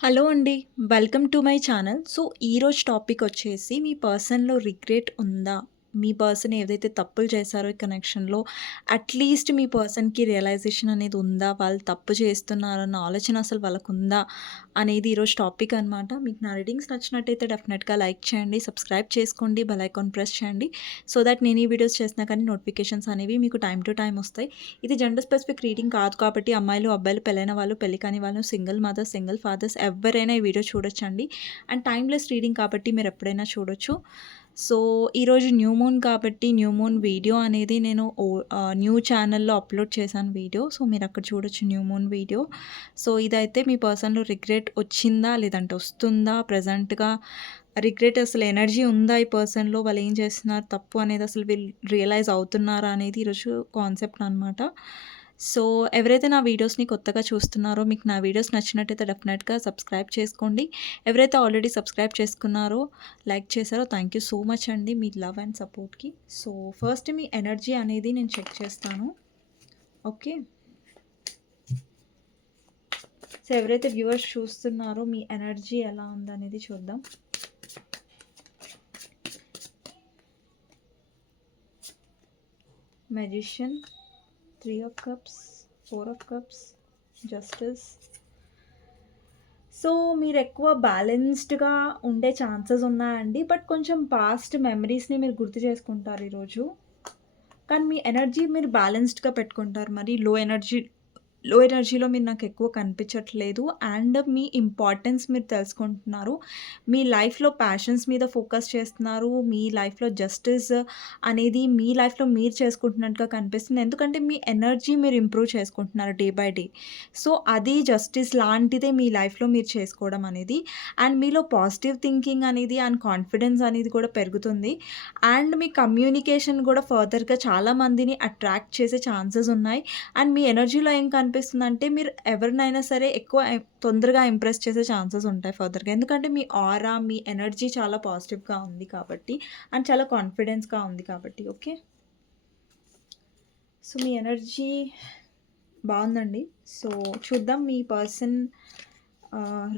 Hello అండి. Welcome to my channel. So, ఈరోజు topic వచ్చేసి మీ పర్సన్‌లో రిగ్రెట్ ఉందా? మీ పర్సన్ ఏదైతే తప్పులు చేశారో ఈ కనెక్షన్‌లో అట్‌లీస్ట్ మీ పర్సన్‌కి రియలైజేషన్ అనేది ఉందా? వాళ్ళు తప్పు చేస్తున్నారన్న ఆలోచన అసలు వాళ్ళకు ఉందా అనేది ఈరోజు టాపిక్ అనమాట. మీకు నా రీడింగ్స్ నచ్చినట్టయితే డెఫినెట్‌గా లైక్ చేయండి, సబ్స్క్రైబ్ చేసుకోండి, బెల్ ఐకాన్ ప్రెస్ చేయండి. సో దట్ నేను ఈ వీడియోస్ చేసినా కానీ నోటిఫికేషన్స్ అనేవి మీకు టైం టు టైం వస్తాయి. ఇది జెండర్ స్పెసిఫిక్ రీడింగ్ కాదు కాబట్టి అమ్మాయిలు, అబ్బాయిలు, పెళ్ళైన వాళ్ళు, పెళ్ళి కాని వాళ్ళు, సింగిల్ మదర్స్, సింగిల్ ఫాదర్స్ ఎవ్వరైనా ఈ వీడియో చూడొచ్చండి. అండ్ టైమ్‌లెస్ రీడింగ్ కాబట్టి మీరు ఎప్పుడైనా చూడొచ్చు. సో, ఈరోజు న్యూ మూన్ కాబట్టి న్యూ మూన్ వీడియో అనేది నేను ఓ న్యూ ఛానెల్‌లో అప్‌లోడ్ చేశాను వీడియో. సో, మీరు అక్కడ చూడొచ్చు న్యూ మూన్ వీడియో. సో, ఇదైతే మీ పర్సన్‌లో రిగ్రెట్ వచ్చిందా? లేదంటే వస్తుందా? ప్రజెంట్గా రిగ్రెట్ అసలు ఎనర్జీ ఉందా ఈ పర్సన్‌లో? వాళ్ళు ఏం చేస్తున్నారు తప్పు అనేది అసలు వీళ్ళు రియలైజ్ అవుతున్నారా? అనేది ఈరోజు కాన్సెప్ట్ అనమాట. సో, ఎవరైతే నా వీడియోస్‌ని కొత్తగా చూస్తున్నారో మీకు నా వీడియోస్ నచ్చినట్టయితే డెఫినెట్‌గా సబ్స్క్రైబ్ చేసుకోండి. ఎవరైతే ఆల్రెడీ సబ్స్క్రైబ్ చేసుకున్నారో, లైక్ చేశారో థ్యాంక్ యూ సో మచ్ అండి మీ లవ్ అండ్ సపోర్ట్‌కి. సో, ఫస్ట్ మీ ఎనర్జీ అనేది నేను చెక్ చేస్తాను. ఓకే. సో, ఎవరైతే వ్యూవర్స్ చూస్తున్నారో మీ ఎనర్జీ ఎలా ఉందనేది చూద్దాం. Magician, three of cups, four of cups, justice. So, మీరు ఎక్కువ బ్యాలెన్స్డ్‌గా ఉండే ఛాన్సెస్ ఉన్నాయండి. బట్ కొంచెం పాస్ట్ మెమరీస్‌ని మీరు గుర్తు చేసుకుంటారు ఈరోజు. కానీ మీ ఎనర్జీ మీరు బ్యాలెన్స్డ్‌గా పెట్టుకుంటారు. మరి లో ఎనర్జీ లో ఎనర్జీలో మీరు నాకు ఎక్కువ కనిపించట్లేదు. అండ్ మీ ఇంపార్టెన్స్ మీరు తెలుసుకుంటున్నారు. మీ లైఫ్‌లో ప్యాషన్స్ మీద ఫోకస్ చేస్తున్నారు. మీ లైఫ్‌లో జస్టిస్ అనేది మీ లైఫ్‌లో మీరు చేసుకుంటున్నట్టుగా కనిపిస్తుంది. ఎందుకంటే మీ ఎనర్జీ మీరు ఇంప్రూవ్ చేసుకుంటున్నారు డే బై డే. సో, అది జస్టిస్ లాంటిదే మీ లైఫ్‌లో మీరు చేసుకోవడం అనేది. అండ్ మీలో పాజిటివ్ థింకింగ్ అనేది అండ్ కాన్ఫిడెన్స్ అనేది కూడా పెరుగుతుంది. అండ్ మీ కమ్యూనికేషన్ కూడా ఫర్దర్‌గా చాలా మందిని అట్రాక్ట్ చేసే ఛాన్సెస్ ఉన్నాయి. అండ్ మీ ఎనర్జీలో ఏం అనిపిస్తుంది అంటే మీరు ఎవరినైనా సరే ఎక్కువ తొందరగా ఇంప్రెస్ చేసే ఛాన్సెస్ ఉంటాయి ఫర్దర్‌గా. ఎందుకంటే మీ ఆరా, మీ ఎనర్జీ చాలా పాజిటివ్‌గా ఉంది కాబట్టి అండ్ చాలా కాన్ఫిడెన్స్‌గా ఉంది కాబట్టి. ఓకే. సో, మీ ఎనర్జీ బాగుందండి సో, చూద్దాం మీ పర్సన్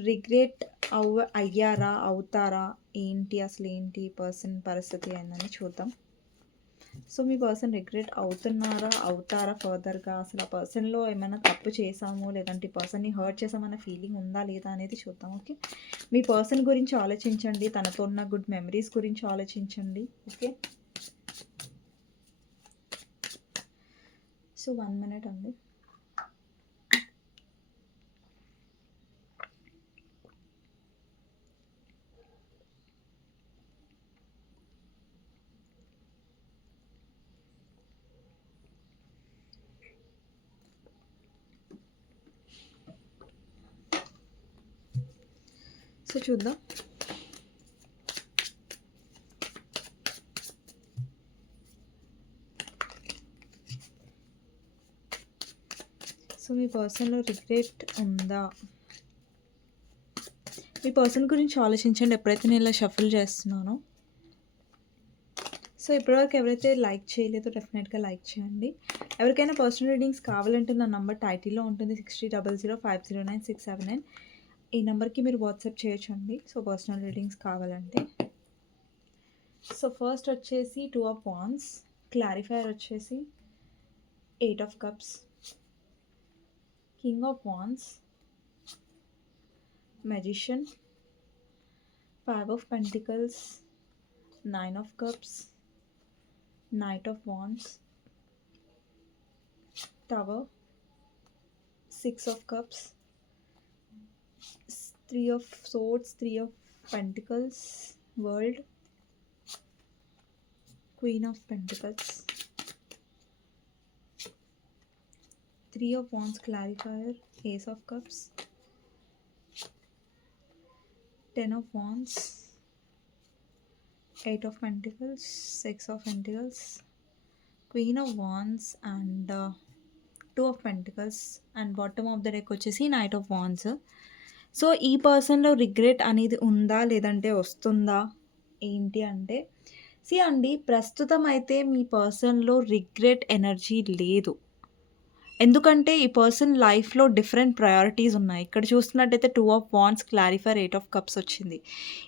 రిగ్రెట్ అవ్ అయ్యారా? అవుతారా? ఏంటి అసలు ఏంటి పర్సన్ పరిస్థితి అయిందని చూద్దాం. సో, మీ పర్సన్ రిగ్రెట్ అవుతున్నారా? అవుతారా ఫర్దర్‌గా? అసలు ఆ పర్సన్‌లో ఏమైనా తప్పు చేశాము, లేదంటే పర్సన్‌ని హర్ట్ చేసామన్న ఫీలింగ్ ఉందా? లేదా? అనేది చూద్దాం. ఓకే. మీ పర్సన్ గురించి ఆలోచించండి. తనతో ఉన్న గుడ్ మెమరీస్ గురించి ఆలోచించండి. ఓకే. సో, వన్ మినిట్ అండి. సో, చూద్దాం. సో, మీ పర్సన్‌లో రిగ్రెట్ ఉందా? మీ పర్సన్ గురించి ఆలోచించండి ఎప్పుడైతే నేను ఇలా షఫుల్ చేస్తున్నానో. సో, ఇప్పటివరకు ఎవరైతే లైక్ చేయలేదో డెఫినెట్‌గా లైక్ చేయండి. ఎవరికైనా పర్సనల్ రీడింగ్స్ కావాలంటే నా నంబర్ టైటిల్‌లో ఉంటుంది 6000509679 ఈ నెంబర్కి మీరు వాట్సాప్ చేయొచ్చండి. సో, పర్సనల్ రీడింగ్స్ కావాలంటే. సో, ఫస్ట్ వచ్చేసి టూ ఆఫ్ వాన్స్ క్లారిఫైయర్ వచ్చేసి eight of cups, king of wands magician, five of pentacles, nine of cups, knight of wands tower, six of cups, 3 of swords, 3 of pentacles, world, queen of pentacles, 3 of wands clarifier, ace of cups, 10 of wands, 8 of pentacles, 6 of pentacles, queen of wands and 2 of pentacles and bottom of the deck వచ్చేసి knight of wands. so, ఈ పర్సన్‌లో regret అనేది ఉందా? లేదంటే వస్తుందా? ఏంటి అంటే see అండి ప్రస్తుతం అయితే మీ పర్సన్‌లో రిగ్రెట్ ఎనర్జీ లేదు. ఎందుకంటే ఈ పర్సన్ లైఫ్‌లో డిఫరెంట్ ప్రయారిటీస్ ఉన్నాయి. ఇక్కడ చూస్తున్నట్టయితే two of wands clarifier, eight of cups వచ్చింది.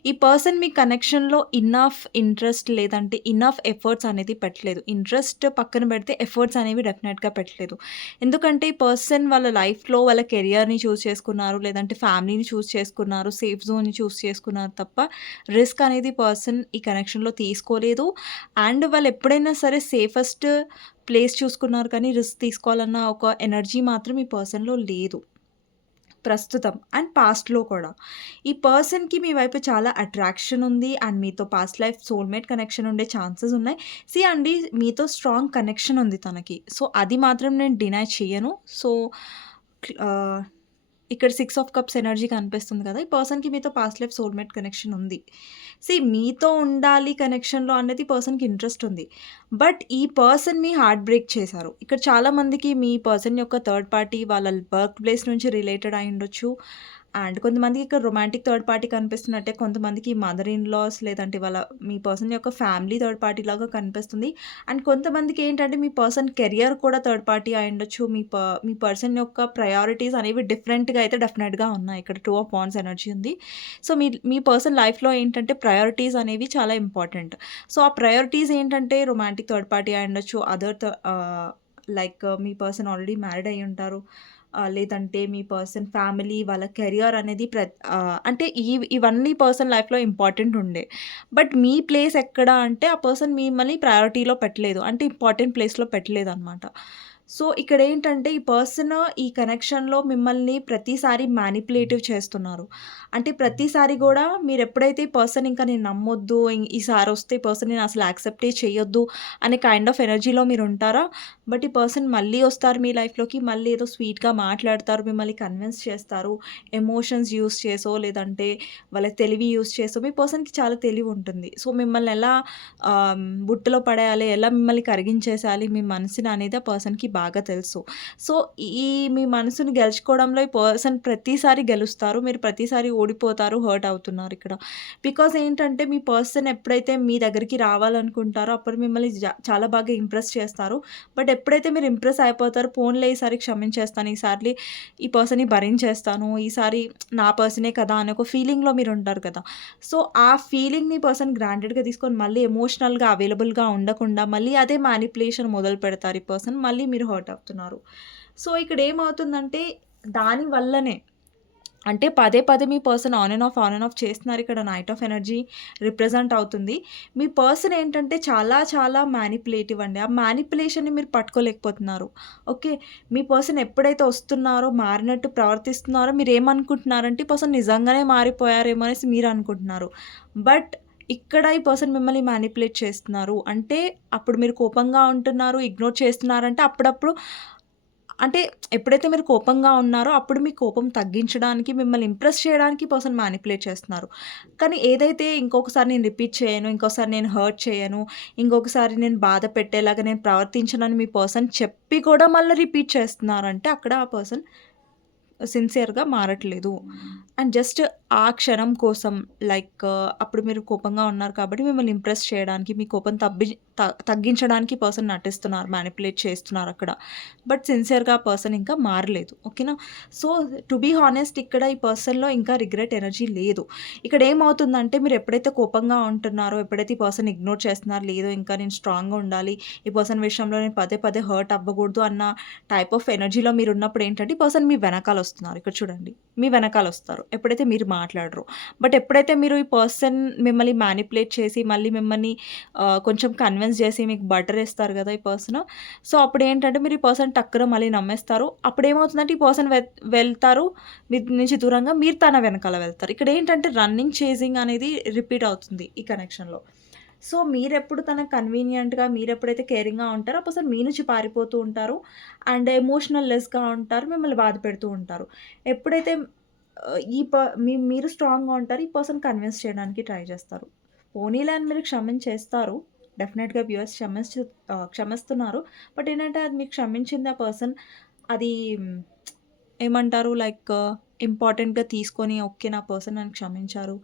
ఈ పర్సన్ మీ కనెక్షన్‌లో ఇన్నఫ్ ఇంట్రెస్ట్ లేదంటే ఇన్నఫ్ ఎఫర్ట్స్ అనేది పెట్టలేదు. ఇంట్రెస్ట్ పక్కన పెడితే ఎఫర్ట్స్ అనేవి డెఫినెట్‌గా పెట్టలేదు. ఎందుకంటే ఈ పర్సన్ వాళ్ళ లైఫ్‌లో వాళ్ళ కెరియర్‌ని చూస్ చేసుకున్నారు. లేదంటే ఫ్యామిలీని చూస్ చేసుకున్నారు. సేఫ్ జోన్‌ని చూస్ చేసుకున్నారు తప్ప రిస్క్ అనేది పర్సన్ ఈ కనెక్షన్‌లో తీసుకోలేదు. అండ్ వాళ్ళు ఎప్పుడైనా సరే సేఫెస్ట్ ప్లేస్ చూసుకున్నారు కానీ రిస్క్ తీసుకోవాలన్న ఒక ఎనర్జీ మాత్రం ఈ పర్సన్‌లో లేదు. ప్రస్తుతం అండ్ పాస్ట్‌లో కూడా. ఈ పర్సన్‌కి మీ వైపు చాలా అట్రాక్షన్ ఉంది. అండ్ మీతో పాస్ట్ లైఫ్ సోల్‌మేట్ కనెక్షన్ ఉండే ఛాన్సెస్ ఉన్నాయి. సీ అండి మీతో స్ట్రాంగ్ కనెక్షన్ ఉంది తనకి. సో, అది మాత్రం నేను డినై చేయను సో, ఇక్కడ సిక్స్ ఆఫ్ కప్స్ ఎనర్జీ కనిపిస్తుంది కదా! ఈ పర్సన్‌కి మీతో పాస్ట్ లైఫ్ సోల్‌మేట్ కనెక్షన్ ఉంది. సి మీతో ఉండాలి కనెక్షన్‌లో అనేది పర్సన్‌కి ఇంట్రెస్ట్ ఉంది. బట్ ఈ పర్సన్ మీ హార్ట్ బ్రేక్ చేశారు. ఇక్కడ చాలామందికి మీ పర్సన్ యొక్క థర్డ్ పార్టీ వాళ్ళ వర్క్ ప్లేస్ నుంచి రిలేటెడ్ అయి ఉండొచ్చు అండ్ కొంతమందికి ఇక్కడ రొమాంటిక్ థర్డ్ పార్టీ కనిపిస్తున్నట్టే కొంతమందికి మదర్ ఇన్ లాస్ లేదంటే వాళ్ళ మీ పర్సన్ యొక్క ఫ్యామిలీ థర్డ్ పార్టీ లాగా కనిపిస్తుంది. అండ్ కొంతమందికి ఏంటంటే మీ పర్సన్ కెరియర్ కూడా థర్డ్ పార్టీ అయ్యుండొచ్చు. మీ ప మీ పర్సన్ యొక్క ప్రయారిటీస్ అనేవి డిఫరెంట్‌గా అయితే డెఫినెట్‌గా ఉన్నాయి. ఇక్కడ టూ ఆఫ్ పాయింట్స్ ఎనర్జీ ఉంది. సో, మీ మీ పర్సన్ లైఫ్‌లో ఏంటంటే ప్రయారిటీస్ అనేవి చాలా ఇంపార్టెంట్. సో, ఆ ప్రయారిటీస్ ఏంటంటే రొమాంటిక్ థర్డ్ పార్టీ అయ్యుండొచ్చు. అదర్ లైక్ మీ పర్సన్ ఆల్రెడీ మ్యారీడ్ అయి ఉంటారు లేదంటే మీ పర్సన్ ఫ్యామిలీ వాళ్ళ కెరియర్ అనేది ప్ర అంటే ఈ ఇవన్నీ పర్సన్ లైఫ్‌లో ఇంపార్టెంట్ ఉండే. బట్ మీ ప్లేస్ ఎక్కడ అంటే ఆ పర్సన్ మిమ్మల్ని ప్రయారిటీలో పెట్టలేదు. అంటే ఇంపార్టెంట్ ప్లేస్‌లో పెట్టలేదు అనమాట సో, ఇక్కడ ఏంటంటే ఈ పర్సన్ ఈ కనెక్షన్‌లో మిమ్మల్ని ప్రతిసారి మ్యానిపులేటివ్ చేస్తున్నారు. అంటే ప్రతిసారి కూడా మీరు ఎప్పుడైతే ఈ పర్సన్ ఇంకా నేను నమ్మొద్దు. ఈసారి వస్తే ఈ పర్సన్ నేను అసలు యాక్సెప్టే చేయొద్దు అనే కైండ్ ఆఫ్ ఎనర్జీలో మీరు ఉంటారా? బట్ ఈ పర్సన్ మళ్ళీ వస్తారు మీ లైఫ్‌లోకి. మళ్ళీ ఏదో స్వీట్‌గా మాట్లాడతారు. మిమ్మల్ని కన్విన్స్ చేస్తారు. ఎమోషన్స్ యూజ్ చేసో లేదంటే వాళ్ళ తెలివి యూజ్ చేసో మీ పర్సన్‌కి చాలా తెలివి ఉంటుంది. సో, మిమ్మల్ని ఎలా బుట్టలో పడేయాలి, ఎలా మిమ్మల్ని కరిగించేసాలి మీ మనసుని అనేది ఆ పర్సన్‌కి బాగా తెలుసు. సో, ఈ మీ మనసును గెలుచుకోవడంలో ఈ పర్సన్ ప్రతిసారి గెలుస్తారు. మీరు ప్రతిసారి ఓడిపోతారు. హర్ట్ అవుతున్నారు ఇక్కడ. బికాజ్ ఏంటంటే మీ పర్సన్ ఎప్పుడైతే మీ దగ్గరికి రావాలనుకుంటారో అప్పుడు మిమ్మల్ని చాలా బాగా ఇంప్రెస్ చేస్తారు. బట్ ఎప్పుడైతే మీరు ఇంప్రెస్ అయిపోతారో ఫోన్లో ఈసారి క్షమించేస్తాను. ఈసారి ఈ పర్సన్‌ని భరించేస్తాను. ఈసారి నా పర్సనే కదా! అనే ఒక ఫీలింగ్‌లో మీరు ఉంటారు కదా! సో, ఆ ఫీలింగ్‌ని పర్సన్ గ్రాంటెడ్‌గా తీసుకొని మళ్ళీ ఎమోషనల్‌గా అవైలబుల్‌గా ఉండకుండా మళ్ళీ అదే మ్యానిపులేషన్ మొదలు పెడతారు ఈ పర్సన్. మళ్ళీ మీరు హర్ట్ అవుతున్నారు. సో, ఇక్కడ ఏమవుతుందంటే దాని వల్లనే అంటే పదే పదే మీ person on and off, on and off చేస్తున్నారు. ఇక్కడ నైట్ ఆఫ్ ఎనర్జీ రిప్రజెంట్ అవుతుంది. మీ పర్సన్ ఏంటంటే చాలా చాలా మ్యానిపులేటివ్ అండి. ఆ మ్యానిపులేషన్‌ని మీరు పట్టుకోలేకపోతున్నారు. ఓకే. మీ పర్సన్ ఎప్పుడైతే వస్తున్నారో మారినట్టు ప్రవర్తిస్తున్నారో మీరు ఏమనుకుంటున్నారంటే పర్సన్ నిజంగానే మారిపోయారేమో అనేసి మీరు అనుకుంటున్నారు. బట్ ఇక్కడ ఈ పర్సన్ మిమ్మల్ని మ్యానిపులేట్ చేస్తున్నారు. అంటే అప్పుడు మీరు కోపంగా ఉంటున్నారు. ఇగ్నోర్ చేస్తున్నారంటే అప్పుడప్పుడు అంటే ఎప్పుడైతే మీరు కోపంగా ఉన్నారో అప్పుడు మీ కోపం తగ్గించడానికి మిమ్మల్ని ఇంప్రెస్ చేయడానికి పర్సన్ మ్యానిపులేట్ చేస్తున్నారు. కానీ ఏదైతే ఇంకొకసారి నేను రిపీట్ చేయను. ఇంకోసారి నేను హర్ట్ చేయను. ఇంకొకసారి నేను బాధ పెట్టేలాగా నేను ప్రవర్తించనని మీ పర్సన్ చెప్పి కూడా మళ్ళీ రిపీట్ చేస్తున్నారంటే అక్కడ ఆ పర్సన్ సిన్సియర్‌గా మారట్లేదు. అండ్ జస్ట్ ఆ క్షణం కోసం లైక్ uh, అప్పుడు మీరు కోపంగా ఉన్నారు కాబట్టి మిమ్మల్ని ఇంప్రెస్ చేయడానికి మీ కోపం తబ్బి త తగ్గించడానికి పర్సన్ నటిస్తున్నారు. మ్యానిపులేట్ చేస్తున్నారు అక్కడ. బట్ సిన్సియర్‌గా పర్సన్ ఇంకా మారలేదు. ఓకేనా? సో, టు బీ హానెస్ట్ ఇక్కడ ఈ పర్సన్‌లో ఇంకా రిగ్రెట్ ఎనర్జీ లేదు. ఇక్కడ ఏమవుతుందంటే మీరు ఎప్పుడైతే కోపంగా ఉంటున్నారో, ఎప్పుడైతే ఈ పర్సన్ ఇగ్నోర్ చేస్తున్నారు. లేదో ఇంకా నేను స్ట్రాంగ్‌గా ఉండాలి. ఈ పర్సన్ విషయంలో నేను పదే పదే హర్ట్ అవ్వకూడదు అన్న టైప్ ఆఫ్ ఎనర్జీలో మీరు ఉన్నప్పుడు ఏంటంటే ఈ పర్సన్ మీ వెనకాల వస్తున్నారు. ఇక్కడ చూడండి. మీ వెనకాల వస్తారు. ఎప్పుడైతే మీరు మాట్లాడరు బట్ ఎప్పుడైతే మీరు ఈ పర్సన్ మిమ్మల్ని మ్యానిపులేట్ చేసి మళ్ళీ మిమ్మల్ని కొంచెం కన్విన్స్ చేసి మీకు బటర్ ఇస్తారు కదా! ఈ పర్సన్. సో, అప్పుడు ఏంటంటే మీరు ఈ పర్సన్ టక్కున మళ్ళీ నమ్మేస్తారు. అప్పుడు ఏమవుతుందంటే ఈ పర్సన్ వె వెళ్తారు. మీ నుంచి దూరంగా మీరు తన వెనకాల వెళ్తారు. ఇక్కడ ఏంటంటే రన్నింగ్, చేజింగ్ అనేది రిపీట్ అవుతుంది ఈ కనెక్షన్‌లో. సో, మీరెప్పుడు తన కన్వీనియంట్‌గా మీరు ఎప్పుడైతే కేరింగ్‌గా ఉంటారో ఆ పర్సన్ మీ నుంచి పారిపోతూ ఉంటారు. అండ్ ఎమోషనల్ లెస్‌గా ఉంటారు. మిమ్మల్ని బాధ పెడుతూ ఉంటారు. ఎప్పుడైతే ఈ ప మీ మీరు స్ట్రాంగ్‌గా ఉంటారు. ఈ పర్సన్ కన్విన్స్ చేయడానికి ట్రై చేస్తారు. పోనీలే అని మీరు క్షమించేస్తారు. డెఫినెట్గా వ్యూవర్స్ క్షమించు క్షమిస్తున్నారు. బట్ ఏంటంటే అది మీకు క్షమించింది ఆ పర్సన్ అది ఏమంటారు లైక్ ఇంపార్టెంట్‌గా తీసుకొని ఓకే. నా పర్సన్ నన్ను క్షమించారు.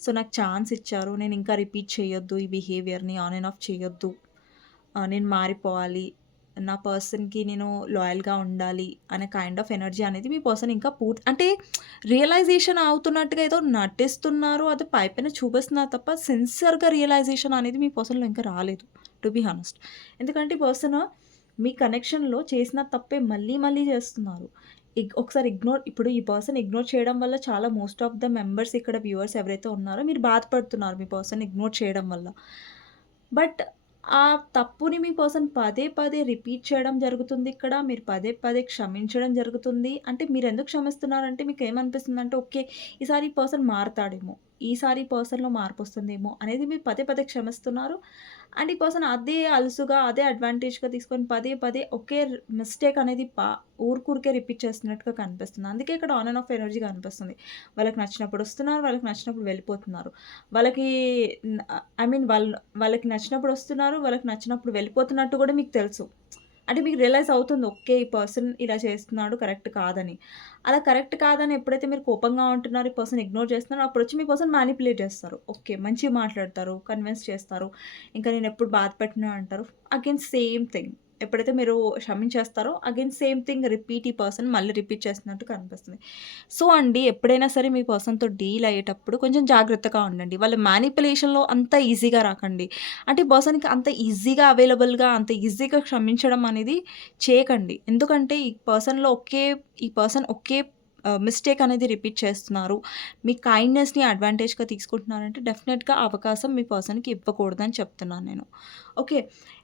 సో, నాకు ఛాన్స్ ఇచ్చారు. నేను ఇంకా రిపీట్ చేయొద్దు ఈ బిహేవియర్‌ని ఆన్ అండ్ ఆఫ్ చేయొద్దు. నేను మారిపోవాలి. నా పర్సన్‌కి నేను లాయల్‌గా ఉండాలి అనే కైండ్ ఆఫ్ ఎనర్జీ అనేది మీ పర్సన్ ఇంకా పూర్తి అంటే రియలైజేషన్ అవుతున్నట్టుగా ఏదో నటిస్తున్నారు. అది పైపైన చూపిస్తున్నారు తప్ప సిన్సియర్‌గా రియలైజేషన్ అనేది మీ పర్సన్‌లో ఇంకా రాలేదు. To be honest. ఎందుకంటే ఈ పర్సన్ మీ కనెక్షన్‌లో చేసిన తప్పే మళ్ళీ మళ్ళీ చేస్తున్నారు. ఇగ్ ఒకసారి ఇగ్నోర్ ఇప్పుడు ఈ పర్సన్ ఇగ్నోర్ చేయడం వల్ల చాలా మోస్ట్ ఆఫ్ ద మెంబర్స్ ఇక్కడ వ్యూవర్స్ ఎవరైతే ఉన్నారో మీరు బాధపడుతున్నారు మీ పర్సన్ ఇగ్నోర్ చేయడం వల్ల. బట్ ఆ తప్పుని మీ పర్సన్ పదే పదే రిపీట్ చేయడం జరుగుతుంది ఇక్కడ. మీరు పదే పదే క్షమించడం జరుగుతుంది. అంటే మీరు ఎందుకు క్షమిస్తున్నారంటే అంటే ఓకే. ఈసారి పర్సన్ మారతాడేమో. ఈసారి పర్సన్లో మార్పు వస్తుందేమో అనేది మీరు పదే పదే క్షమిస్తున్నారు. అండ్ ఈ పర్సన్ అదే అలుసుగా, అదే అడ్వాంటేజ్‌గా తీసుకొని పదే పదే ఒకే మిస్టేక్ అనేది పా ఊరికూరికే రిపీట్ చేస్తున్నట్టుగా కనిపిస్తుంది. అందుకే ఇక్కడ ఆన్ అండ్ ఆఫ్ ఎనర్జీ కనిపిస్తుంది. వాళ్ళకి నచ్చినప్పుడు వస్తున్నారు. వాళ్ళకి నచ్చినప్పుడు వెళ్ళిపోతున్నారు. వాళ్ళకి ఐ మీన్ వాళ్ళు వాళ్ళకి నచ్చినప్పుడు వస్తున్నారు. వాళ్ళకి నచ్చినప్పుడు వెళ్ళిపోతున్నట్టు కూడా మీకు తెలుసు. అంటే మీకు రియలైజ్ అవుతుంది. ఓకే. ఈ పర్సన్ ఇలా చేస్తున్నాడు కరెక్ట్ కాదని. అలా కరెక్ట్ కాదని ఎప్పుడైతే మీరు కోపంగా ఉంటున్నారో, ఈ పర్సన్ ఇగ్నోర్ చేస్తున్నారో అప్పుడు వచ్చి మీ పర్సన్ మ్యానిపులేట్ చేస్తారు. ఓకే. మంచిగా మాట్లాడతారు. కన్విన్స్ చేస్తారు. ఇంకా నేనెప్పుడు బాధ బాధపెట్టిన అంటారు. Again same thing. ఎప్పుడైతే మీరు క్షమించేస్తారో అగైన్ సేమ్ థింగ్ రిపీట్ ఈ పర్సన్ మళ్ళీ రిపీట్ చేస్తున్నట్టు కనిపిస్తుంది. సో అండి ఎప్పుడైనా సరే మీ పర్సన్‌తో డీల్ అయ్యేటప్పుడు కొంచెం జాగ్రత్తగా ఉండండి. వాళ్ళ మ్యానిపులేషన్లో అంత ఈజీగా రాకండి. అంటే పర్సన్‌కి అంత ఈజీగా అవైలబుల్‌గా అంత ఈజీగా క్షమించడం అనేది చేయకండి. ఎందుకంటే ఈ పర్సన్‌లో ఒకే ఈ పర్సన్ ఒకే మిస్టేక్ అనేది రిపీట్ చేస్తున్నారు. మీ కైండ్‌నెస్‌ని అడ్వాంటేజ్‌గా తీసుకుంటున్నారంటే డెఫినెట్గా అవకాశం మీ పర్సన్‌కి ఇవ్వకూడదని చెప్తున్నాను నేను. ఓకే.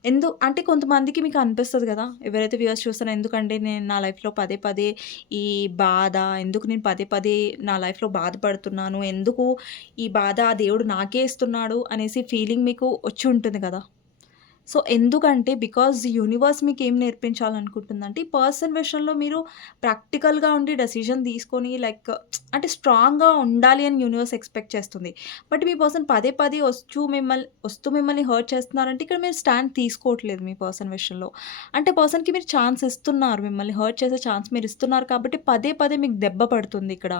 ఎందు అంటే కొంతమందికి మీకు అనిపిస్తుంది కదా! ఎవరైతే వ్యూస్ చూస్తారో ఎందుకంటే నేను నా లైఫ్‌లో పదే పదే ఈ బాధ, ఎందుకు నేను పదే పదే నా లైఫ్‌లో బాధపడుతున్నాను, ఎందుకు ఈ బాధ దేవుడు నాకే ఇస్తున్నాడు అనేసి ఫీలింగ్ మీకు వచ్చి ఉంటుంది కదా! సో ఎందుకంటే బికాజ్ యూనివర్స్ మీకు ఏం నేర్పించాలనుకుంటుందంటే ఈ పర్సన్ విషయంలో మీరు ప్రాక్టికల్‌గా ఉండి డెసిషన్ తీసుకొని లైక్ అంటే స్ట్రాంగ్‌గా ఉండాలి అని యూనివర్స్ ఎక్స్‌పెక్ట్ చేస్తుంది. బట్ మీ పర్సన్ పదే పదే వస్తూ మిమ్మల్ని వస్తూ మిమ్మల్ని హర్ట్ చేస్తున్నారంటే ఇక్కడ మీరు స్టాండ్ తీసుకోవట్లేదు మీ పర్సన్ విషయంలో. అంటే పర్సన్‌కి మీరు ఛాన్స్ ఇస్తున్నారు. మిమ్మల్ని హర్ట్ చేసే ఛాన్స్ మీరు ఇస్తున్నారు కాబట్టి పదే పదే మీకు దెబ్బ పడుతుంది ఇక్కడ.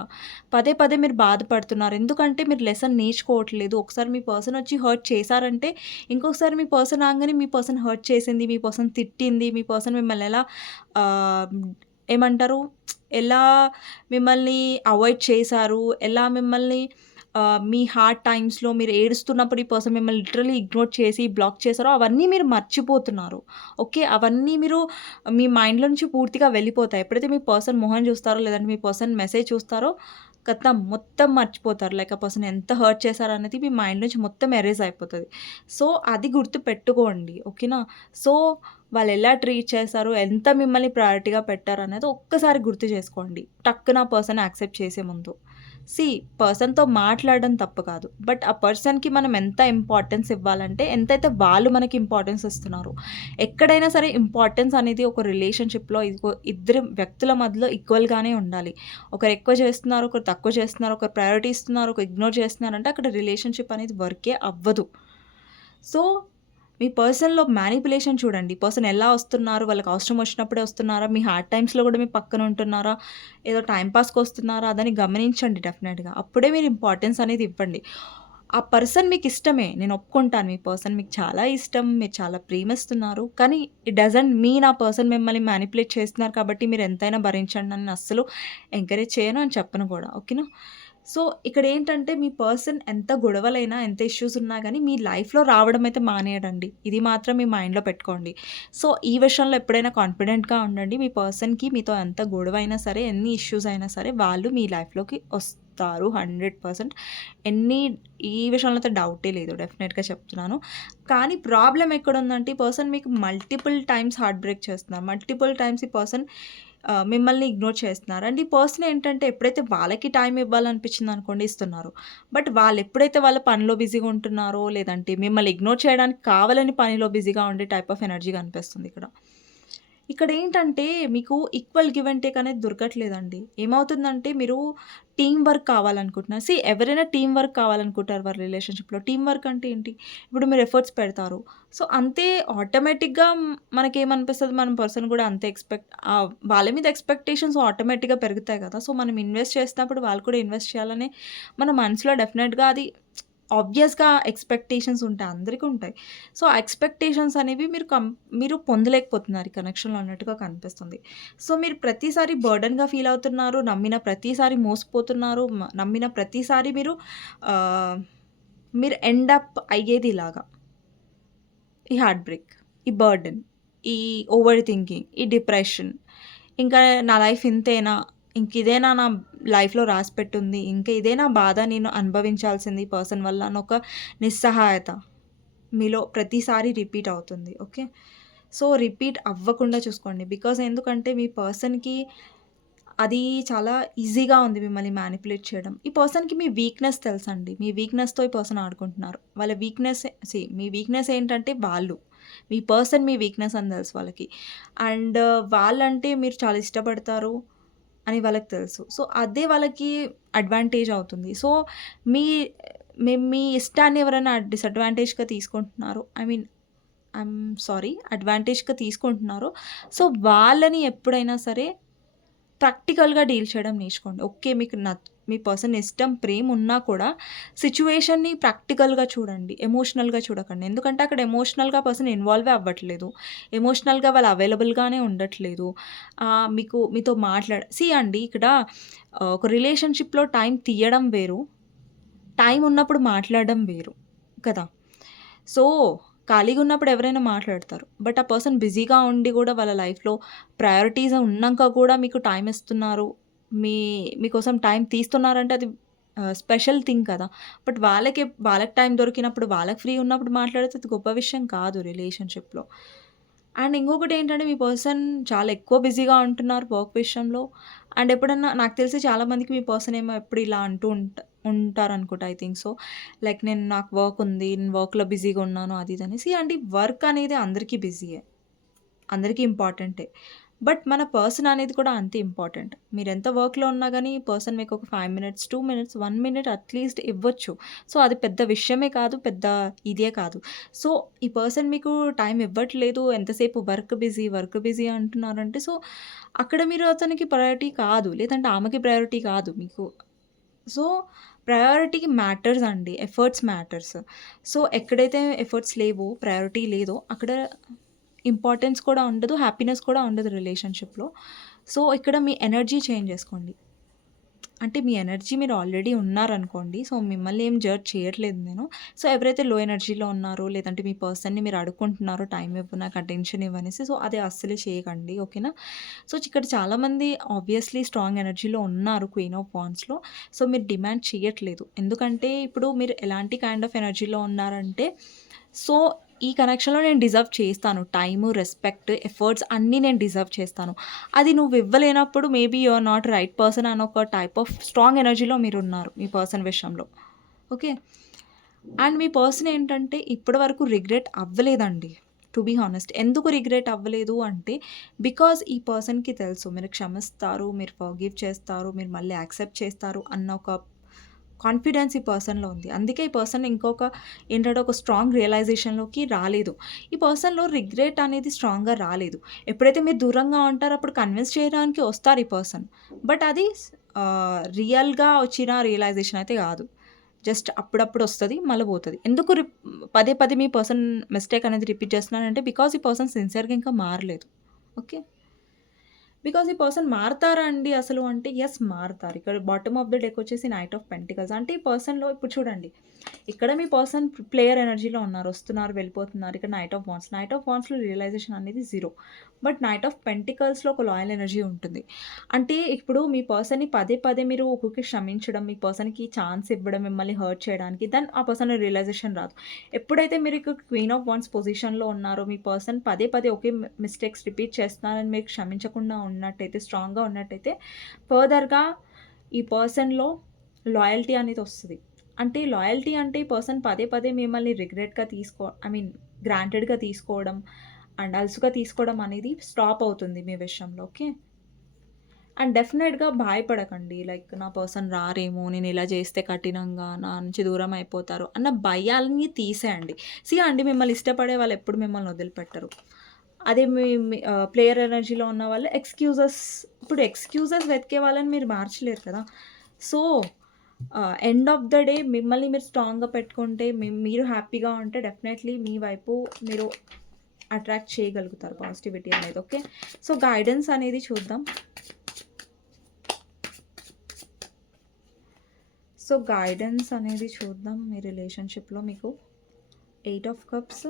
పదే పదే మీరు బాధపడుతున్నారు. ఎందుకంటే మీరు లెసన్ నేర్చుకోవట్లేదు. ఒకసారి మీ పర్సన్ వచ్చి హర్ట్ చేశారంటే ఇంకొకసారి మీ పర్సన్ మిమ్మల్ని మీ పర్సన్ హర్ట్ చేసింది, మీ పర్సన్ తిట్టింది, మీ పర్సన్ మిమ్మల్ని ఎలా ఏమంటారు? ఎలా మిమ్మల్ని అవాయిడ్ చేశారు, ఎలా మిమ్మల్ని మీ హార్డ్ టైమ్స్‌లో మీరు ఏడుస్తున్నప్పుడు ఈ పర్సన్ మిమ్మల్ని లిటరలీ ఇగ్నోర్ చేసి బ్లాక్ చేశారో అవన్నీ మీరు మర్చిపోతున్నారు. ఓకే. అవన్నీ మీరు మీ మైండ్‌లో నుంచి పూర్తిగా వెళ్ళిపోతాయి. ఎప్పుడైతే మీ పర్సన్ మొహం చూస్తారో లేదంటే మీ పర్సన్ మెసేజ్ చూస్తారో ఖతం మొత్తం మర్చిపోతారు. లైక్ ఆ పర్సన్ ఎంత హర్ట్ చేశారనేది మీ మైండ్ నుంచి మొత్తం ఎరేజ్ అయిపోతుంది సో అది గుర్తు పెట్టుకోండి ఓకేనా? సో వాళ్ళు ఎలా ట్రీట్ చేశారు, ఎంత మిమ్మల్ని ప్రయారిటీగా పెట్టారనేది ఒక్కసారి గుర్తు చేసుకోండి. టక్కున పర్సన్ యాక్సెప్ట్ చేసే ముందు. సి పర్సన్‌తో మాట్లాడడం తప్పు కాదు. బట్ ఆ పర్సన్‌కి మనం ఎంత ఇంపార్టెన్స్ ఇవ్వాలంటే ఎంతైతే వాళ్ళు మనకి ఇంపార్టెన్స్ ఇస్తున్నారు ఎక్కడైనా సరే ఇంపార్టెన్స్ అనేది ఒక రిలేషన్‌షిప్‌లో ఇదిగో ఇద్దరు వ్యక్తుల మధ్యలో ఈక్వల్‌గానే ఉండాలి. ఒకరు ఎక్కువ చేస్తున్నారు, ఒకరు తక్కువ చేస్తున్నారు, ఒకరు ప్రయారిటీ ఇస్తున్నారు, ఒకరు ఇగ్నోర్ చేస్తున్నారు అంటే అక్కడ రిలేషన్‌షిప్ అనేది వర్కే అవ్వదు. సో మీ పర్సన్‌లో మ్యానిపులేషన్ చూడండి. పర్సన్ ఎలా వస్తున్నారు, వాళ్ళకి అవసరం వచ్చినప్పుడే వస్తున్నారా, మీ హార్డ్ టైమ్స్‌లో కూడా మీ పక్కన ఉంటున్నారా, ఏదో టైంపాస్కి వస్తున్నారా అదని గమనించండి డెఫినెట్గా అప్పుడే మీరు ఇంపార్టెన్స్ అనేది ఇవ్వండి. ఆ పర్సన్ మీకు ఇష్టమే. నేను ఒప్పుకుంటాను మీ పర్సన్ మీకు చాలా ఇష్టం. మీరు చాలా ప్రేమిస్తున్నారు. కానీ ఇట్ డజంట్ మీన్ ఆ పర్సన్ మిమ్మల్ని మ్యానిపులేట్ చేస్తున్నారు కాబట్టి మీరు ఎంతైనా భరించండి అని అస్సలు ఎంకరేజ్ చేయను అని చెప్పను కూడా. ఓకేనా? సో ఇక్కడ ఏంటంటే మీ పర్సన్ ఎంత గొడవలైనా, ఎంత ఇష్యూస్ ఉన్నా కానీ మీ లైఫ్‌లో రావడం అయితే మానేయడండి. ఇది మాత్రం మీ మైండ్‌లో పెట్టుకోండి. సో ఈ విషయంలో ఎప్పుడైనా కాన్ఫిడెంట్‌గా ఉండండి. మీ పర్సన్‌కి మీతో ఎంత గొడవ అయినా సరే, ఎన్ని ఇష్యూస్ అయినా సరే వాళ్ళు మీ లైఫ్‌లోకి వస్తారు 100% ఎన్ని ఈ విషయంలో అయితే డౌటే లేదు. డెఫినెట్గా చెప్తున్నాను. కానీ ప్రాబ్లమ్ ఎక్కడుందంటే ఈ పర్సన్ మీకు మల్టిపుల్ టైమ్స్ హార్ట్ బ్రేక్ చేస్తున్నారు. మల్టిపుల్ టైమ్స్ ఈ పర్సన్ మిమ్మల్ని ఇగ్నోర్ చేస్తున్నారు. అండ్ ఈ పర్సన్ ఏంటంటే ఎప్పుడైతే వాళ్ళకి టైం ఇవ్వాలనిపించింది అనుకోండి ఇస్తున్నారు. బట్ వాళ్ళు ఎప్పుడైతే వాళ్ళ పనిలో బిజీగా ఉంటున్నారో లేదంటే మిమ్మల్ని ఇగ్నోర్ చేయడానికి కావాలని పనిలో బిజీగా ఉండే టైప్ ఆఫ్ ఎనర్జీ కనిపిస్తుంది ఇక్కడ. ఇక్కడ ఏంటంటే మీకు ఈక్వల్ గివ్ అండ్ టేక్ అనేది దొరకట్లేదండి. ఏమవుతుందంటే మీరు టీం వర్క్ కావాలనుకుంటున్నారు. సి ఎవరైనా టీం వర్క్ కావాలనుకుంటారు వారి రిలేషన్‌షిప్‌లో. టీమ్ వర్క్ అంటే ఏంటి? ఇప్పుడు మీరు ఎఫర్ట్స్ పెడతారు. సో అంతే ఆటోమేటిక్‌గా మనకేమనిపిస్తుంది మన పర్సన్ కూడా అంతే ఎక్స్‌పెక్ట్ వాళ్ళ మీద ఎక్స్‌పెక్టేషన్స్ ఆటోమేటిక్‌గా పెరుగుతాయి కదా! సో మనం ఇన్వెస్ట్ చేసినప్పుడు వాళ్ళు కూడా ఇన్వెస్ట్ చేయాలని మన మనసులో డెఫినెట్గా అది ఆబ్వియస్‌గా ఎక్స్‌పెక్టేషన్స్ ఉంటాయి. అందరికీ ఉంటాయి. సో, ఎక్స్‌పెక్టేషన్స్ అనేవి మీరు కం మీరు పొందలేకపోతున్నారు ఈ కనెక్షన్‌లో అన్నట్టుగా కనిపిస్తుంది. సో, మీరు ప్రతిసారి బర్డెన్‌గా ఫీల్ అవుతున్నారు. నమ్మిన ప్రతిసారి మోసపోతున్నారు. నమ్మిన ప్రతిసారి మీరు మీరు ఎండ్ అప్ అయ్యేది ఇలాగా. ఈ హార్ట్ బ్రేక్, ఈ బర్డెన్, ఈ ఓవర్ థింకింగ్, ఈ డిప్రెషన్. ఇంకా నా లైఫ్ ఇంతేనా? ఇంక ఇదేనా నా లైఫ్‌లో రాసిపెట్టుంది. ఇంక ఇదేనా బాధ నేను అనుభవించాల్సింది పర్సన్ వల్ల అని ఒక నిస్సహాయత మీలో ప్రతిసారి రిపీట్ అవుతుంది. ఓకే. సో, రిపీట్ అవ్వకుండా చూసుకోండి. బికాజ్ ఎందుకంటే మీ పర్సన్‌కి అది చాలా ఈజీగా ఉంది మిమ్మల్ని మ్యానిపులేట్ చేయడం. ఈ పర్సన్‌కి మీ వీక్‌నెస్ తెలుసండి. మీ వీక్‌నెస్‌తో ఈ పర్సన్ ఆడుకుంటున్నారు. వాళ్ళ వీక్‌నెస్ సి మీ వీక్‌నెస్ ఏంటంటే వాళ్ళు. మీ పర్సన్ మీ వీక్‌నెస్ అని తెలుసు వాళ్ళకి. అండ్ uh, వాళ్ళంటే మీరు చాలా ఇష్టపడతారు అని వాళ్ళకి తెలుసు. సో, అదే వాళ్ళకి అడ్వాంటేజ్ అవుతుంది. సో, మీ మీ మీ ఇష్టాన్ని ఎవరైనా డిసడ్వాంటేజ్‌గా తీసుకుంటున్నారో ఐ మీన్ ఐఎమ్ సారీ అడ్వాంటేజ్‌గా తీసుకుంటున్నారు సో, వాళ్ళని ఎప్పుడైనా సరే ప్రాక్టికల్‌గా డీల్ చేయడం నేర్చుకోండి. ఓకే. మీకు నచ్ మీ పర్సన్ ఇష్టం, ప్రేమ ఉన్నా కూడా సిచ్యువేషన్ని ప్రాక్టికల్‌గా చూడండి. ఎమోషనల్‌గా చూడకండి. ఎందుకంటే అక్కడ ఎమోషనల్‌గా పర్సన్ ఇన్వాల్వ్ అవ్వట్లేదు. ఎమోషనల్‌గా వాళ్ళు అవైలబుల్‌గానే ఉండట్లేదు. మీకు మీతో మాట్లాడ సి అండి ఇక్కడ ఒక రిలేషన్‌షిప్‌లో టైం తీయడం వేరు. టైం ఉన్నప్పుడు మాట్లాడడం వేరు. కదా! సో, ఖాళీగా ఉన్నప్పుడు ఎవరైనా మాట్లాడతారు. బట్ ఆ పర్సన్ బిజీగా ఉండి కూడా వాళ్ళ లైఫ్‌లో ప్రయారిటీస్ ఉన్నాక కూడా మీకు టైం ఇస్తున్నారు. మీ మీకోసం టైం తీస్తున్నారంటే అది స్పెషల్ థింగ్ కదా! బట్ వాళ్ళకి వాళ్ళకి టైం దొరికినప్పుడు వాళ్ళకి ఫ్రీ ఉన్నప్పుడు మాట్లాడితే అది గొప్ప విషయం కాదు రిలేషన్‌షిప్‌లో. అండ్ ఇంకొకటి ఏంటంటే మీ పర్సన్ చాలా ఎక్కువ బిజీగా ఉంటున్నారు వర్క్ విషయంలో. అండ్ ఎప్పుడన్నా నాకు తెలిసి చాలామందికి మీ పర్సన్ ఏమో ఎప్పుడు ఇలా అంటూ ఉంట ఉంటారనుకుంటా ఐ థింక్ సో. లైక్ నేను నాకు వర్క్ ఉంది. నేను వర్క్‌లో బిజీగా ఉన్నాను అది ఇది అనేసి అంటే వర్క్ అనేది అందరికీ బిజీయే. అందరికీ ఇంపార్టెంటే. బట్ మన పర్సన్ అనేది కూడా అంతే ఇంపార్టెంట్. మీరు ఎంత వర్క్‌లో ఉన్నా కానీ పర్సన్ మీకు ఒక five minutes, two minutes, one minute at least ఇవ్వచ్చు. సో, అది పెద్ద విషయమే కాదు. పెద్ద ఇదే కాదు. సో, ఈ పర్సన్ మీకు టైం ఇవ్వట్లేదు. ఎంతసేపు వర్క్ బిజీ, వర్క్ బిజీ అంటున్నారంటే సో, అక్కడ మీరు అతనికి ప్రయారిటీ కాదు. లేదంటే ఆమెకి ప్రయారిటీ కాదు మీకు. సో, ప్రయారిటీ మ్యాటర్స్ అండి. Efforts matters. సో, ఎక్కడైతే ఎఫర్ట్స్ లేవో, ప్రయారిటీ లేదో అక్కడ ఇంపార్టెన్స్ కూడా ఉండదు. హ్యాపీనెస్ కూడా ఉండదు రిలేషన్‌షిప్‌లో. సో, ఇక్కడ మీ ఎనర్జీ చేంజ్ చేసుకోండి. అంటే మీ ఎనర్జీ మీరు ఆల్రెడీ ఉన్నారనుకోండి. సో, మిమ్మల్ని ఏం జడ్జ్ చేయట్లేదు నేను. సో, ఎవరైతే లో ఎనర్జీలో ఉన్నారో లేదంటే మీ పర్సన్‌ని మీరు అడుక్కుంటున్నారో టైం ఇవ్వు, నాకు అటెన్షన్ ఇవ్వనేసి సో, అది అస్సలు చేయకండి. ఓకేనా? సో, ఇక్కడ చాలామంది ఆబ్వియస్‌లీ స్ట్రాంగ్ ఎనర్జీలో ఉన్నారు క్వీన్ ఆఫ్ వాండ్స్‌లో. సో, మీరు డిమాండ్ చేయట్లేదు. ఎందుకంటే ఇప్పుడు మీరు ఎలాంటి కైండ్ ఆఫ్ ఎనర్జీలో ఉన్నారంటే సో, ఈ కనెక్షన్‌లో నేను డిజర్వ్ చేస్తాను. టైము, రెస్పెక్ట్, ఎఫర్ట్స్ అన్నీ నేను డిజర్వ్ చేస్తాను. అది నువ్వు ఇవ్వలేనప్పుడు maybe you are not right person అని ఒక టైప్ ఆఫ్ స్ట్రాంగ్ ఎనర్జీలో మీరు ఉన్నారు మీ పర్సన్ విషయంలో. ఓకే. అండ్ మీ పర్సన్ ఏంటంటే ఇప్పటి వరకు రిగ్రెట్ అవ్వలేదండి. To be honest. ఎందుకు రిగ్రెట్ అవ్వలేదు అంటే బికాజ్ ఈ పర్సన్‌కి తెలుసు మీరు క్షమిస్తారు, మీరు ఫర్‌గివ్ చేస్తారు, మీరు మళ్ళీ యాక్సెప్ట్ చేస్తారు అన్న ఒక కాన్ఫిడెన్స్ ఈ పర్సన్‌లో ఉంది. అందుకే ఈ పర్సన్ ఇంకొక ఏంటంటే ఒక స్ట్రాంగ్ రియలైజేషన్‌లోకి రాలేదు. ఈ పర్సన్‌లో రిగ్రెట్ అనేది స్ట్రాంగ్‌గా రాలేదు. ఎప్పుడైతే మీరు దూరంగా ఉంటారో అప్పుడు కన్విన్స్ చేయడానికి వస్తారు ఈ పర్సన్. బట్ అది రియల్‌గా వచ్చిన రియలైజేషన్ అయితే కాదు. జస్ట్ అప్పుడప్పుడు వస్తుంది మళ్ళీ పోతుంది ఎందుకు రిప్ పదే పదే మీ పర్సన్ మిస్టేక్ అనేది రిపీట్ చేస్తున్నానంటే బికాజ్ ఈ పర్సన్ సిన్సియర్‌గా ఇంకా మారలేదు. ఓకే. బికాజ్ ఈ పర్సన్ మారతారా అండి అసలు అంటే ఎస్ మారతారు. ఇక్కడ బాటమ్ ఆఫ్ ద డెక్ వచ్చేసి నైట్ ఆఫ్ పెంటికల్స్. అంటే ఈ పర్సన్‌లో ఇప్పుడు చూడండి. ఇక్కడ మీ పర్సన్ ప్లేయర్ ఎనర్జీలో ఉన్నారు. వస్తున్నారు, వెళ్ళిపోతున్నారు. ఇక్కడ knight of wands knight of వాన్స్లో realization అనేది జీరో. బట్ నైట్ ఆఫ్ పెంటికల్స్‌లో ఒక లాయల్ ఎనర్జీ ఉంటుంది. అంటే ఇప్పుడు మీ పర్సన్‌ని పదే పదే మీరు ఒక్కొక్కరికి క్షమించడం, మీ పర్సన్‌కి ఛాన్స్ ఇవ్వడం, మిమ్మల్ని హర్ట్ చేయడానికి దెన్ ఆ పర్సన్ రియలైజేషన్ రాదు. ఎప్పుడైతే మీరు ఇక్కడ క్వీన్ ఆఫ్ వాన్స్ పొజిషన్‌లో ఉన్నారో మీ పర్సన్ పదే పదే ఒకే మిస్టేక్స్ రిపీట్ చేస్తున్నారని మీరు క్షమించకుండా ఉన్నట్టయితే, స్ట్రాంగ్‌గా ఉన్నట్టయితే ఫర్దర్‌గా ఈ పర్సన్‌లో లాయల్టీ అనేది వస్తుంది అంటే లాయల్టీ అంటే ఈ పర్సన్ పదే పదే మిమ్మల్ని రిగ్రెట్‌గా తీసుకో ఐ మీన్ గ్రాంటెడ్‌గా తీసుకోవడం అండ్ అల్సుగా తీసుకోవడం అనేది స్టాప్ అవుతుంది మీ విషయంలో. ఓకే. అండ్ డెఫినెట్‌గా భయపడకండి. లైక్ నా పర్సన్ రారేమో, నేను ఇలా చేస్తే కఠినంగా నా నుంచి దూరం అయిపోతారు అన్న భయాల్ని తీసేయండి. సీ అండి మిమ్మల్ని ఇష్టపడే వాళ్ళు ఎప్పుడు మిమ్మల్ని వదిలిపెట్టరు. అదే మీ ప్లేయర్ ఎనర్జీలో ఉన్న వాళ్ళు ఎక్స్‌క్యూజెస్ ఇప్పుడు ఎక్స్‌క్యూజెస్ వెతికే వాళ్ళని మీరు మార్చలేరు కదా! So, end of the day మిమ్మల్ని మీరు స్ట్రాంగ్‌గా పెట్టుకుంటే మీరు హ్యాపీగా ఉంటే డెఫినెట్‌లీ మీ వైపు మీరు అట్రాక్ట్ చేయగలుగుతారు పాజిటివిటీ అనేది. ఓకే. సో, గైడెన్స్ అనేది చూద్దాం. సో, గైడెన్స్ అనేది చూద్దాం మీ రిలేషన్‌షిప్‌లో మీకు. Eight of cups,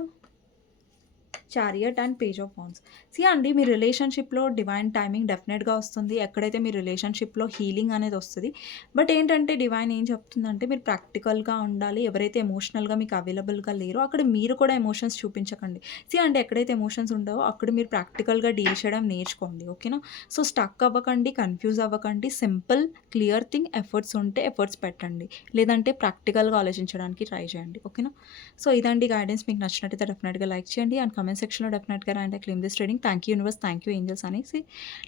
chariot and page of wands. See అండి మీ రిలేషన్‌షిప్‌లో డివైన్ టైమింగ్ డెఫినెట్‌గా వస్తుంది. ఎక్కడైతే మీ రిలేషన్‌షిప్‌లో హీలింగ్ అనేది వస్తుంది బట్ ఏంటంటే డివైన్ ఏం చెప్తుందంటే మీరు ప్రాక్టికల్‌గా ఉండాలి. ఎవరైతే ఎమోషనల్‌గా మీకు అవైలబుల్‌గా లేరో అక్కడ మీరు కూడా ఎమోషన్స్ చూపించకండి. సి అండి ఎక్కడైతే ఎమోషన్స్ ఉండవో అక్కడ మీరు ప్రాక్టికల్‌గా డీల్ చేయడం నేర్చుకోండి. ఓకేనా. సో, స్టక్ అవ్వకండి, కన్‌ఫ్యూజ్ అవ్వకండి. సింపుల్ క్లియర్ థింగ్ ఎఫర్ట్స్ ఉంటే ఎఫర్ట్స్ పెట్టండి. లేదంటే ప్రాక్టికల్‌గా ఆలోచించడానికి ట్రై చేయండి. ఓకేనా. సో, ఇదండి గైడెన్స్ మీకు నచ్చినట్టయితే డెఫినెట్‌గా లైక్ చేయండి. అండ్ కామెంట్ సెక్షన్‌లో డెఫినెట్‌గా రాయండి. I claim this trading thank you universe, thank you angels అనేసి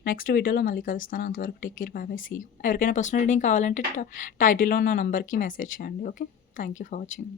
నెక్స్ట్ వీడియోలో మళ్ళీ కలుస్తాను. అంతవరకు take care. Bye bye. See you. ఎవరికైనా పర్సనల్ రీడింగ్ కావాలంటే టైటిల్‌లో ఉన్న నంబర్‌కి మెసేజ్ చేయండి. Okay. Thank you for watching.